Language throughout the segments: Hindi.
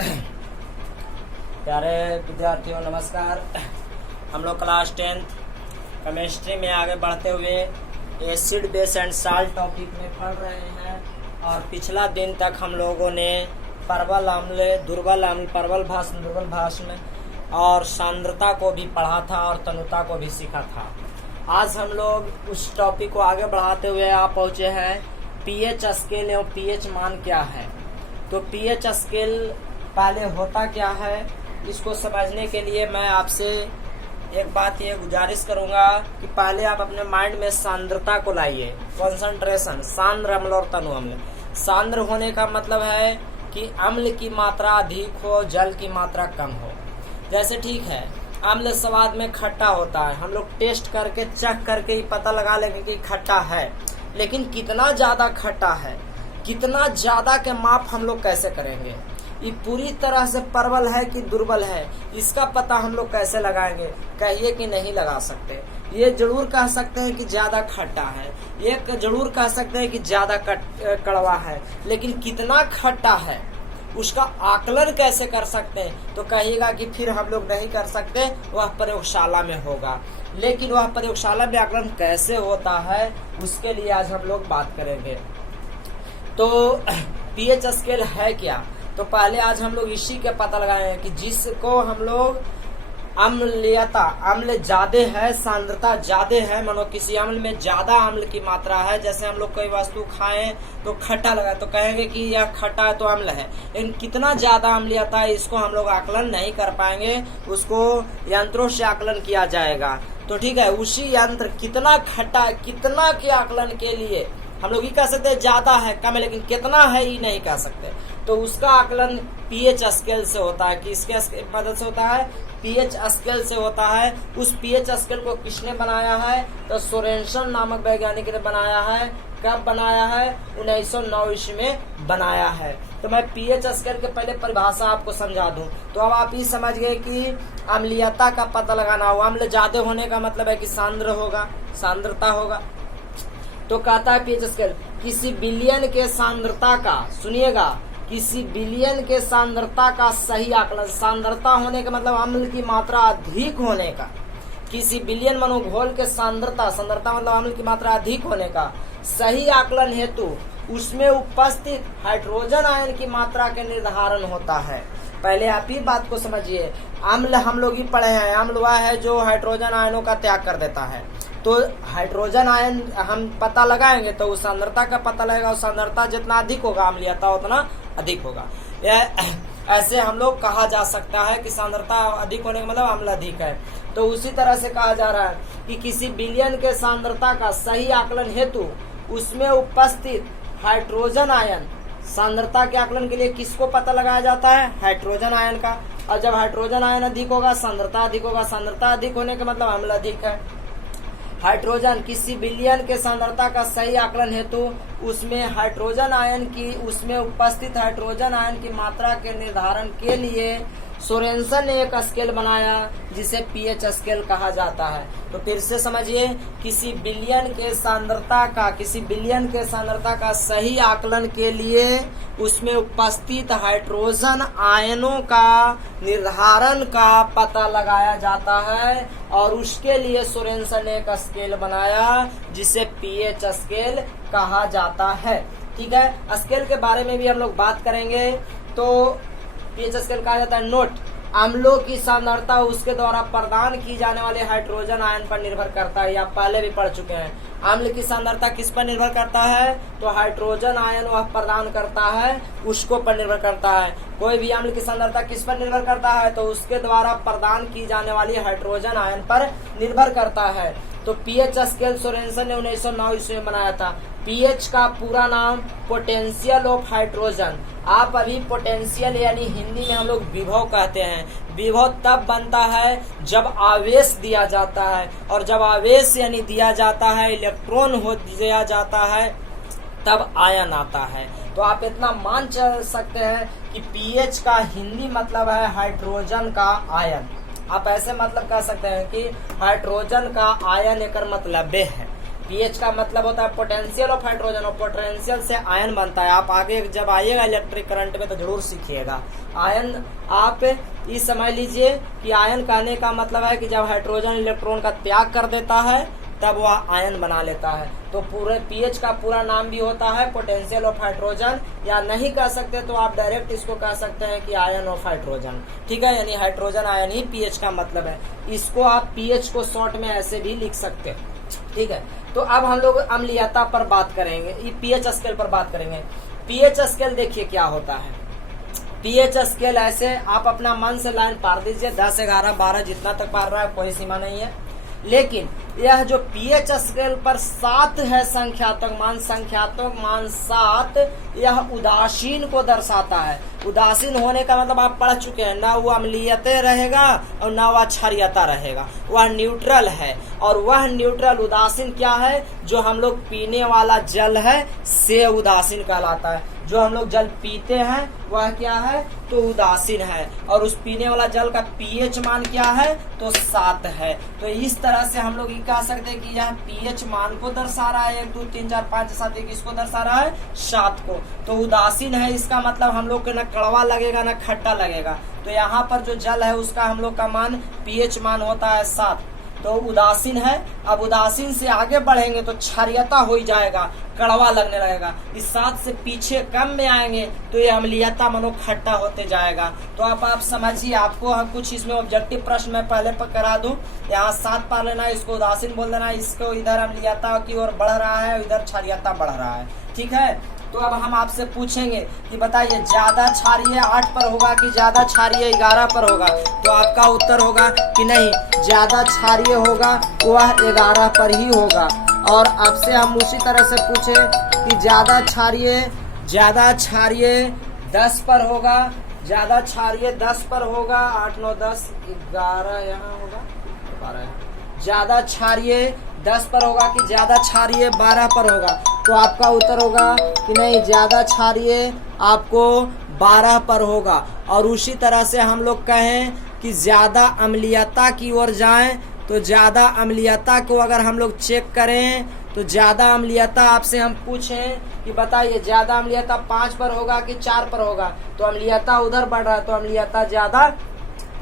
प्यारे विद्यार्थियों नमस्कार। हम लोग क्लास 10th केमिस्ट्री में आगे बढ़ते हुए acid base and salt topic में पढ़ रहे हैं और पिछला दिन तक हम लोगों ने प्रबल अम्ल, दुर्बल अम्ल, प्रबल भस्म, दुर्बल भस्म और सांद्रता को भी पढ़ा था और तनुता को भी सीखा था। आज हम लोग उस टॉपिक को आगे बढ़ाते हुए आप पहुंचे हैं पीएच स्केल एवं पीएच मान क्या है। तो पीएच स्केल पहले होता क्या है, इसको समझने के लिए मैं आपसे एक बात ये गुजारिश करूंगा कि पहले आप अपने माइंड में सांद्रता को लाइए। कंसंट्रेशन, सांद्र अम्ल और तनु अम्ल। सांद्र होने का मतलब है कि अम्ल की मात्रा अधिक हो, जल की मात्रा कम हो। जैसे ठीक है, अम्ल स्वाद में खट्टा होता है, हम लोग टेस्ट करके चख करके ही पता लगा लेंगे कि खट्टा है, लेकिन कितना ज्यादा खट्टा है, कितना ज्यादा के माप हम लोग कैसे करेंगे? ये पूरी तरह से प्रबल है कि दुर्बल है, इसका पता हम लोग कैसे लगाएंगे? कहिए कि नहीं लगा सकते। ये जरूर कह सकते हैं कि ज्यादा खट्टा है, ये जरूर कह सकते हैं कि ज्यादा कड़वा है, लेकिन कितना खट्टा है उसका आकलन कैसे कर सकते हैं? तो कहिएगा कि फिर हम लोग नहीं कर सकते, वह प्रयोगशाला में होगा। लेकिन वह प्रयोगशाला में आकलन कैसे होता है उसके लिए आज हम लोग बात करेंगे। तो पीएच स्केल है क्या? तो पहले आज हम लोग इसी के पता लगाए हैं कि जिसको हम लोग अम्लीयता, अम्ल ज्यादा है, सांद्रता ज्यादा है, मानो किसी अम्ल में ज्यादा अम्ल की मात्रा है। जैसे हम लोग कोई वस्तु खाएं तो खट्टा लगा तो कहेंगे कि यह खट्टा है तो अम्ल है, लेकिन कितना ज्यादा अम्लीयता है इसको हम लोग आकलन नहीं कर पाएंगे, उसको यंत्रों से आकलन किया जाएगा। तो ठीक है, उसी यंत्र कितना खट्टा है, कितना के आकलन के लिए हम लोग ये कह सकते हैं ज्यादा है, कम है, लेकिन कितना है ये नहीं कह सकते। तो उसका आकलन पीएच स्केल से होता है। किसके मदद से होता है? पीएच स्केल से होता है। उस पीएच स्केल को किसने बनाया है? तो सोरेनसन नामक वैज्ञानिक ने बनाया है। कब बनाया है? 1909 ईस्वी में बनाया है। तो मैं पीएच स्केल के पहले परिभाषा आपको समझा दूं। तो अब आप ये समझ गए कि अम्लीयता का पता लगाना हो। अम्ल ज्यादा होने का मतलब है कि सांद्र होगा, सांद्रता होगा। तो कहता है पीएच स्केल किसी बिलियन के सांद्रता का, सुनिएगा, किसी बिलियन के सांद्रता का सही आकलन। सांद्रता होने का मतलब अम्ल की मात्रा अधिक होने का। किसी बिलियन मानो घोल के सांद्रता, सांद्रता मतलब अम्ल की मात्रा अधिक होने का सही आकलन हेतु उसमें उपस्थित हाइड्रोजन आयन की मात्रा के निर्धारण होता है। पहले आप ही बात को समझिए। अम्ल हम लोग ही पढ़े हैं, अम्ल वह है जो हाइड्रोजन आयनों का त्याग कर देता है। तो हाइड्रोजन आयन हम पता लगाएंगे तो उस सांद्रता का पता लगेगा। उस सांद्रता जितना अधिक होगा अम्लीयता उतना अधिक होगा। ऐसे हम लोग कहा जा सकता है कि सांद्रता अधिक होने का मतलब अम्ल अधिक है। तो उसी तरह से कहा जा रहा है कि किसी बिलियन के सांद्रता का सही आकलन हेतु उसमें उपस्थित हाइड्रोजन आयन, सांद्रता के आकलन के लिए किसको पता लगाया जाता है? हाइड्रोजन आयन का। और जब हाइड्रोजन आयन अधिक होगा सांद्रता अधिक होगा। सांद्रता अधिक होने का मतलब अम्ल अधिक है। हाइड्रोजन, किसी बिलियन के सांद्रता का सही आकलन हेतु उसमें हाइड्रोजन आयन की, उसमें उपस्थित हाइड्रोजन आयन की मात्रा के निर्धारण के लिए सोरेनसन ने एक स्केल बनाया जिसे पीएच स्केल कहा जाता है। तो फिर से समझिए, किसी बिलियन के सांद्रता का, किसी बिलियन के सांद्रता का सही आकलन के लिए उसमें उपस्थित हाइड्रोजन आयनों का निर्धारण का पता लगाया जाता है और उसके लिए सोरेनसन ने एक स्केल बनाया जिसे पीएच स्केल कहा जाता है। ठीक है, स्केल के बारे में भी हम लोग बात करेंगे। तो पीएच स्केल कहा जाता है। नोट, अम्लों की सांद्रता उसके द्वारा प्रदान की जाने वाले हाइड्रोजन आयन पर निर्भर करता है। आप पहले भी पढ़ चुके हैं। अम्ल की सांद्रता किस पर निर्भर करता है? तो हाइड्रोजन आयन वह प्रदान करता है उसको पर निर्भर करता है। कोई भी अम्ल की सांद्रता किस पर निर्भर करता है? तो उसके द्वारा प्रदान की जाने वाली हाइड्रोजन आयन पर निर्भर करता है। तो पीएच स्केल सोरेनसन ने 1909 ईस्वी में बनाया था। पीएच का पूरा नाम पोटेंशियल ऑफ हाइड्रोजन। आप अभी पोटेंशियल यानी हिंदी में हम लोग विभव कहते हैं। विभव तब बनता है जब आवेश दिया जाता है, और जब आवेश यानी दिया जाता है, इलेक्ट्रॉन हो दिया जाता है, तब आयन आता है। तो आप इतना मान चल सकते हैं कि पीएच का हिंदी मतलब है हाइड्रोजन का आयन। आप ऐसे मतलब कह सकते हैं कि हाइड्रोजन का आयन एक मतलब है। पीएच का मतलब होता है पोटेंशियल ऑफ हाइड्रोजन, और पोटेंशियल से आयन बनता है। आप आगे जब आइएगा इलेक्ट्रिक करंट में तो जरूर सीखिएगा। आयन आप ये समझ लीजिए कि आयन कहने का मतलब है कि जब हाइड्रोजन इलेक्ट्रॉन का त्याग कर देता है तब वह आयन बना लेता है। तो पूरे पीएच का पूरा नाम भी होता है पोटेंशियल ऑफ हाइड्रोजन, या नहीं कह सकते तो आप डायरेक्ट इसको कह सकते हैं कि आयन ऑफ हाइड्रोजन। ठीक है, यानी हाइड्रोजन आयन ही पीएच का मतलब है। इसको आप पीएच को शॉर्ट में ऐसे भी लिख सकते हैं। ठीक है, तो अब हम लोग अम्लीयता पर बात करेंगे, ये पीएच स्केल पर बात करेंगे। पीएच स्केल देखिए क्या होता है। पीएच स्केल ऐसे आप अपना मन से लाइन पार दीजिए, 10, 11, 12 जितना तक पार रहा है, कोई सीमा नहीं है। लेकिन यह जो पीएच स्केल पर 7 है संख्यात्मक मान 7, यह उदासीन को दर्शाता है। उदासीन होने का मतलब आप पढ़ चुके हैं, ना वो अम्लीयते रहेगा और ना वह क्षारीयता रहेगा, वह न्यूट्रल है। और वह न्यूट्रल उदासीन क्या है, जो हम लोग पीने वाला जल है से उदासीन कहलाता है। जो हम लोग जल पीते हैं वह क्या है, तो उदासीन है। और उस पीने वाला जल का पीएच मान क्या है, तो 7 है। तो इस तरह से हम लोग ये कह सकते हैं कि यह पीएच मान को दर्शा रहा है। 1, 2, 3, 4, 5, 7, 1 इसको दर्शा रहा है, 7 को। तो उदासीन है, इसका मतलब हम लोग को न कड़वा लगेगा न खट्टा लगेगा। तो यहाँ पर जो जल है उसका हम लोग का मान पीएच मान होता है 7। तो उदासीन है। अब उदासीन से आगे बढ़ेंगे तो क्षारीयता हो ही जाएगा, कड़वा लगने लगेगा। इस 7 से पीछे कम में आएंगे तो ये अम्लीयता मानो खट्टा होते जाएगा। तो आप समझिए, आपको कुछ इसमें ऑब्जेक्टिव प्रश्न मैं पहले पर करा दूं। यहाँ 7 पार लेना है, इसको उदासीन बोल देना है, इसको इधर अम्लीयता की ओर बढ़ रहा है, इधर क्षारीयता बढ़ रहा है। ठीक है, तो अब हम आपसे पूछेंगे कि बताइए ज्यादा क्षारीय 8 पर होगा कि ज्यादा क्षारीय 11 पर होगा। तो आपका उत्तर होगा कि नहीं, ज्यादा क्षारीय होगा वह 11 पर ही होगा। और आपसे हम उसी तरह से पूछे कि ज्यादा क्षारीय 10 पर होगा, ज्यादा क्षारीय 10 पर होगा, 8, 9, 10, 11 यहाँ होगा 12। ज्यादा क्षारीय 10 पर होगा कि ज्यादा क्षारीय 12 पर होगा। तो आपका उत्तर होगा कि नहीं, ज्यादा क्षारीय आपको 12 पर होगा। और उसी तरह से हम लोग कहें कि ज्यादा अम्लीयता की ओर जाएं तो ज्यादा अम्लीयता को अगर हम लोग चेक करें तो ज्यादा अम्लीयता आपसे हम पूछें कि बताइए ज्यादा अम्लीयता 5 पर होगा कि 4 पर होगा। तो अम्लीयता उधर बढ़ रहा है, तो अम्लीयता ज्यादा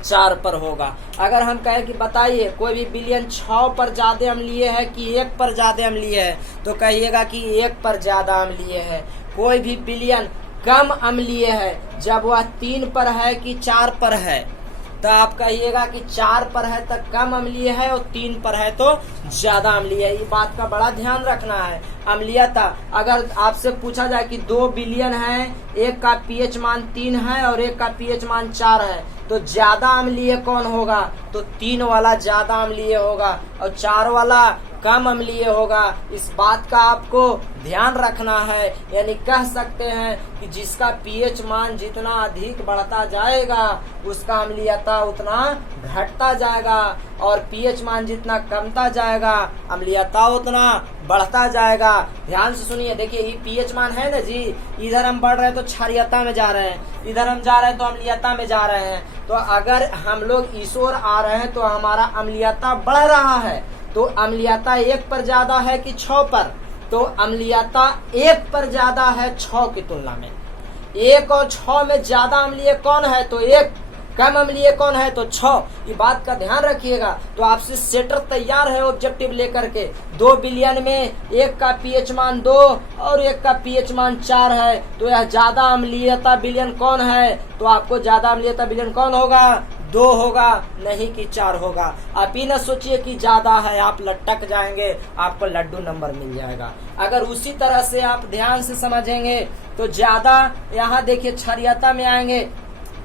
4 पर होगा। अगर हम कहें कि बताइए कोई भी विलयन 6 पर ज्यादा अम्लीय है कि 1 पर ज्यादा अम्लीय है, तो कहिएगा कि 1 पर ज्यादा अम्लीय है। कोई भी विलयन कम अम्लीय है जब वह 3 पर है कि 4 पर है, तो आप कहिएगा कि 4 पर है तो कम अम्लीय है और 3 पर है तो ज्यादा अम्लीय है। ये बात का बड़ा ध्यान रखना है। अम्लीयता अगर आपसे पूछा जाए कि 2 विलयन है, एक का पीएच मान 3 है और एक का पीएच मान 4 है, तो ज्यादा अम्लीय कौन होगा, तो 3 वाला ज्यादा अम्लीय होगा और 4 वाला कम अम्लीय होगा। इस बात का आपको ध्यान रखना है। यानी कह सकते हैं कि जिसका पीएच मान जितना अधिक बढ़ता जाएगा उसका अम्लीयता उतना घटता जाएगा, और पीएच मान जितना कमता जाएगा अम्लीयता उतना बढ़ता जाएगा। ध्यान से सुनिए, देखिए ये पीएच मान है ना जी, इधर हम बढ़ रहे हैं तो क्षारीयता में जा रहे हैं, इधर हम जा रहे हैं तो अम्लीयता में जा रहे हैं। तो अगर हम लोग इस ओर आ रहे हैं तो हमारा अम्लीयता बढ़ रहा है। तो अम्लीयता 1 पर ज्यादा है कि 6 पर, तो अम्लीयता 1 पर ज्यादा है 6 की तुलना में। 1 और 6 में ज्यादा अम्लीय कौन है, तो 1। कम अम्लीय कौन है, तो 6। ये बात का ध्यान रखिएगा। तो आपसे सेटर तैयार है ऑब्जेक्टिव लेकर के। 2 विलयन में एक का पीएच मान 2 और एक का पीएच मान 4 है, तो यह ज्यादा अम्लीयता विलयन कौन है, तो आपको ज्यादा अम्लीयता विलयन कौन होगा, 2 होगा, नहीं कि 4 होगा। आप ही न सोचिए कि ज्यादा है, आप लटक जाएंगे, आपको लड्डू नंबर मिल जाएगा। अगर उसी तरह से आप ध्यान से समझेंगे तो ज्यादा, यहाँ देखिए क्षारीयता में आएंगे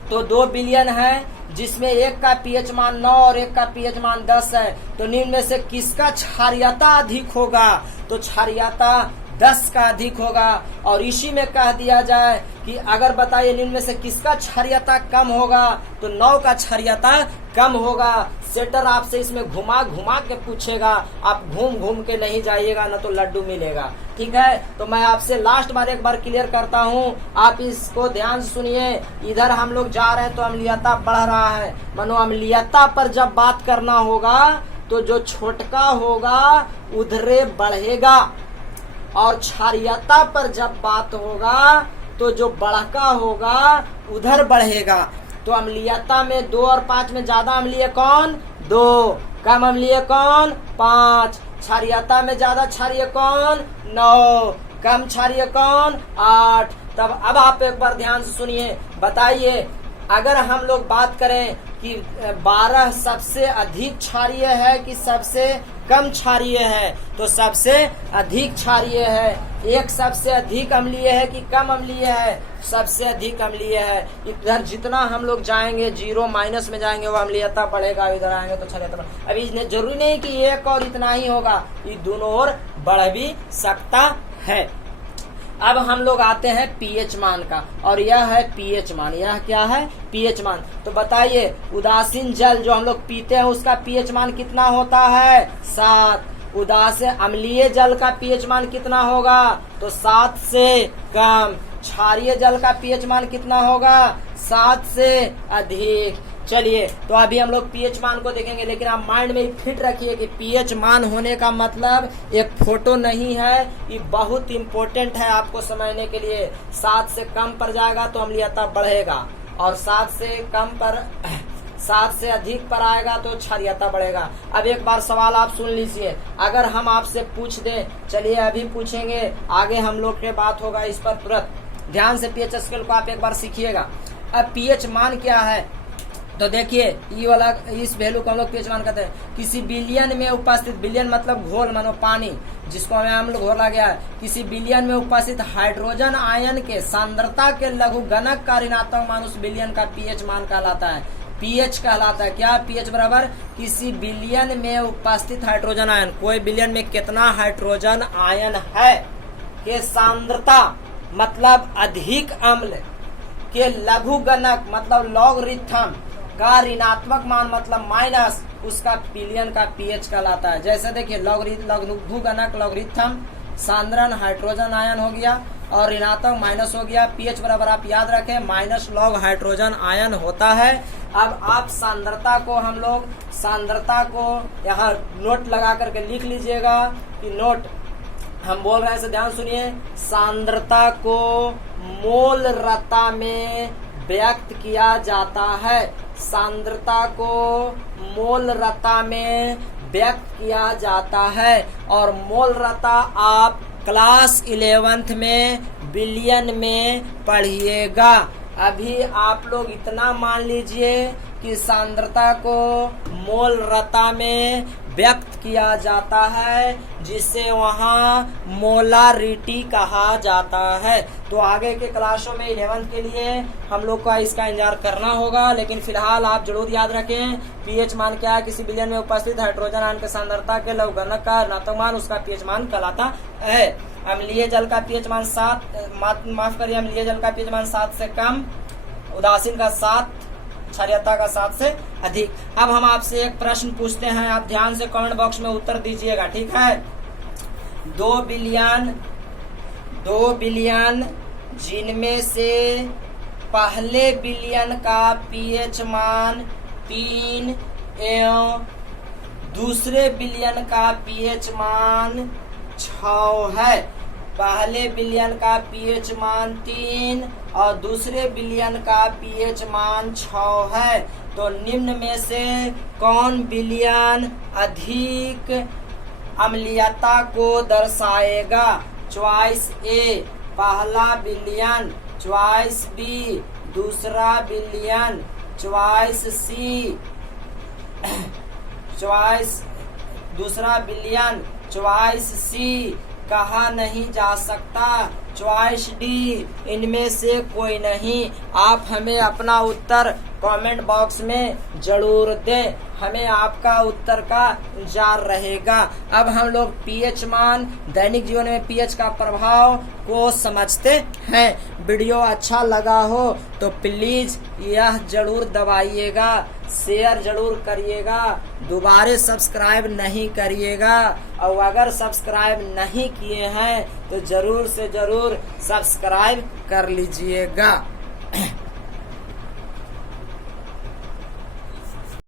तो 2 विलयन है जिसमें एक का पीएच मान 9 और एक का पीएच मान 10 है, तो निम्न में से किसका क्षारीयता अधिक होगा, तो क्षारीयता 10 का अधिक होगा। और इसी में कह दिया जाए कि अगर बताइए निम्न में से किसका क्षारीयता कम होगा, तो 9 का क्षारीयता कम होगा। सेटर आपसे इसमें घुमा घुमा के पूछेगा, आप घूम घूम के नहीं जाइएगा, ना तो लड्डू मिलेगा। ठीक है, तो मैं आपसे लास्ट बार एक बार क्लियर करता हूँ, आप इसको ध्यान से सुनिए। इधर हम लोग जा रहे हैं तो अम्लीयता बढ़ रहा है, मानो अम्लीयता पर जब बात करना होगा तो जो छोटका होगा उधरे बढ़ेगा, और क्षारीयता पर जब बात होगा तो जो बड़का होगा उधर बढ़ेगा। तो अम्लीयता में 2 और 5 में ज्यादा अम्लीय कौन? 2। कम अम्लीय कौन? 5। क्षारीयता में ज्यादा क्षारीय कौन? 9। कम क्षारीय कौन? 8। तब अब आप एक बार ध्यान से सुनिए, बताइए अगर हम लोग बात करें कि 12 सबसे अधिक क्षारीय है कि सबसे कम क्षारीय है, तो सबसे अधिक क्षारीय है। 1 सबसे अधिक अम्लीय है कि कम अम्लीय है? सबसे अधिक अम्लीय है। इधर जितना हम लोग जाएंगे 0 माइनस में जाएंगे वो अम्लीयता बढ़ेगा, इधर आएंगे तो क्षारीयता बढ़ेगा। अभी जरूरी नहीं कि 1 और इतना ही होगा, ये दोनों ओर बढ़ भी सकता है। अब हम लोग आते हैं पीएच मान का, और यह है पीएच मान। यह क्या है? पीएच मान। तो बताइए उदासीन जल जो हम लोग पीते हैं उसका पीएच मान कितना होता है? 7। उदासीन अम्लीय जल का पीएच मान कितना होगा? तो 7 से कम। क्षारीय जल का पीएच मान कितना होगा? 7 से अधिक। चलिए तो अभी हम लोग पीएच मान को देखेंगे, लेकिन आप माइंड में फिट रखिए कि पीएच मान होने का मतलब एक फोटो नहीं है, ये बहुत इंपॉर्टेंट है आपको समझने के लिए। 7 से कम पर जाएगा तो अम्लीयता बढ़ेगा, और 7 से अधिक पर आएगा तो क्षारीयता बढ़ेगा। अब एक बार सवाल आप सुन लीजिए, अगर हम आपसे पूछ दें, चलिए अभी पूछेंगे, आगे हम लोग के बात होगा इस पर तुरंत। ध्यान से पीएच स्केल को आप एक बार सीखिएगा। अब पीएच मान क्या है? तो देखिए ये वाला इस वैल्यू को हम लोग पीएच मान कहते हैं। किसी बिलियन में उपस्थित, बिलियन मतलब घोल मानो पानी जिसको हमें हम लोग घोला गया है, किसी बिलियन में उपस्थित हाइड्रोजन आयन के सांद्रता के लघुगणक का ऋणात्मक मान उस बिलियन का पीएच मान कहलाता है। पीएच कहलाता है क्या? पीएच बराबर किसी बिलियन में उपस्थित हाइड्रोजन आयन, कोई बिलियन में कितना हाइड्रोजन आयन है के सांद्रता मतलब अधिक अम्ल के लघुगणक मतलब लॉगरिथम का ऋणात्मक मान मतलब माइनस उसका बिलियन का पीएच कहलाता है। जैसे देखिए लघुगणक लॉगरिथम सांद्रण हाइड्रोजन आयन हो गया और ऋणात्मक माइनस हो गया। पीएच बराबर आप याद रखें माइनस लॉग हाइड्रोजन आयन होता है। अब आप सांद्रता को हम लोग सांद्रता को यहाँ नोट लगा करके लिख लीजिएगा कि नोट हम बोल रहे हैं, ध्यान सुनिए। सांद्रता को मोलरता में व्यक्त किया जाता है। सांद्रता को मोलरता में व्यक्त किया जाता है, और मोलरता आप क्लास 11th में बिलियन में पढ़िएगा। अभी आप लोग इतना मान लीजिए कि सांद्रता को मोलरता में व्यक्त किया जाता है, जिसे वहाँ मोलारिटी कहा जाता है। तो आगे के क्लासों में 11th के लिए हम लोग का इसका इंतजार करना होगा, लेकिन फिलहाल आप जरूर याद रखें पीएच मान क्या है? किसी बिलियन में उपस्थित हाइड्रोजन आयन के सांद्रता के लघुगणक का ऋणात्मक मान उसका पीएच मान कहलाता है। अम्लीय जल का पीएच मान 7, माफ करिए, अम्लीय जल का पीएच मान 7 से कम, उदासीन का 7, क्षारीयता का 7 से अधिक। अब हम आपसे एक प्रश्न पूछते हैं, आप ध्यान से कमेंट बॉक्स में उत्तर दीजिएगा, ठीक है? 2 बिलियन जिनमें से पहले बिलियन का पीएच मान 3 एवं दूसरे बिलियन का पीएच मान 6 है। पहले बिलियन का पीएच मान 3 और दूसरे बिलियन का पीएच मान 6 है। तो निम्न में से कौन बिलियन अधिक अम्लीयता को दर्शाएगा? चॉइस ए पहला बिलियन, चॉइस बी दूसरा बिलियन, चॉइस सी दूसरा बिलियन, चॉइस सी कहा नहीं जा सकता, चॉइस डी इनमें से कोई नहीं। आप हमें अपना उत्तर कमेंट बॉक्स में जरूर दें, हमें आपका उत्तर का इंतजार रहेगा। अब हम लोग पीएच मान दैनिक जीवन में पीएच का प्रभाव को समझते हैं। वीडियो अच्छा लगा हो तो प्लीज यह जरूर दबाइएगा, शेयर जरूर करिएगा, दोबारा सब्सक्राइब नहीं करिएगा, और अगर सब्सक्राइब नहीं किए हैं तो जरूर से जरूर सब्सक्राइब कर लीजिएगा।